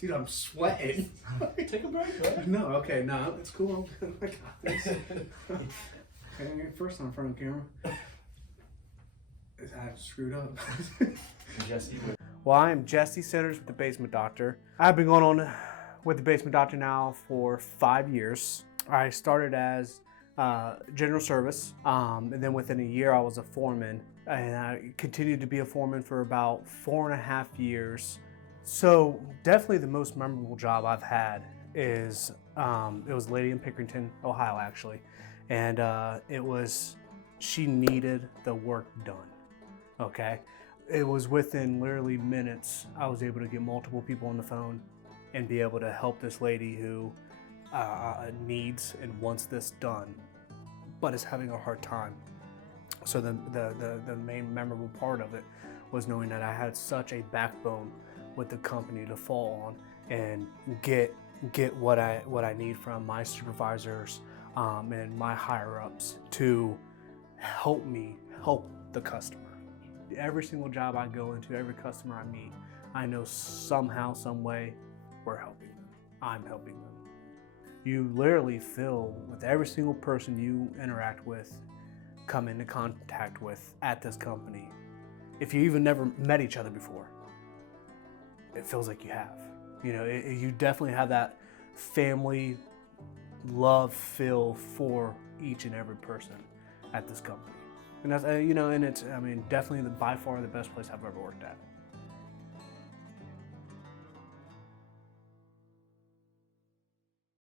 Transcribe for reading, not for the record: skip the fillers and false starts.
Dude, I'm sweating. Take a break, right? No, okay, no, it's cool. I got this. Okay, first time in front of the camera. Is that screwed up? Jesse. Well, I am Jesse Centers with the Basement Doctor. I've been going on with the Basement Doctor now for 5 years. I started as general service, and then within a year I was a foreman, and I continued to be a foreman for about 4.5 years. So definitely the most memorable job I've had is, it was a lady in Pickerington, Ohio actually, and she needed the work done, okay? It was within literally minutes, I was able to get multiple people on the phone and be able to help this lady who needs and wants this done, but is having a hard time. So the main memorable part of it was knowing that I had such a backbone with the company to fall on and get what I need from my supervisors and my higher ups to help me help the customer. Every single job I go into, every customer I meet, I know somehow, some way, we're helping them. I'm helping them. You literally feel with every single person you interact with, come into contact with at this company. If you even never met each other before, it feels like you have. You know, you definitely have that family love feel for each and every person at this company. And that's, and it's, definitely by far the best place I've ever worked at.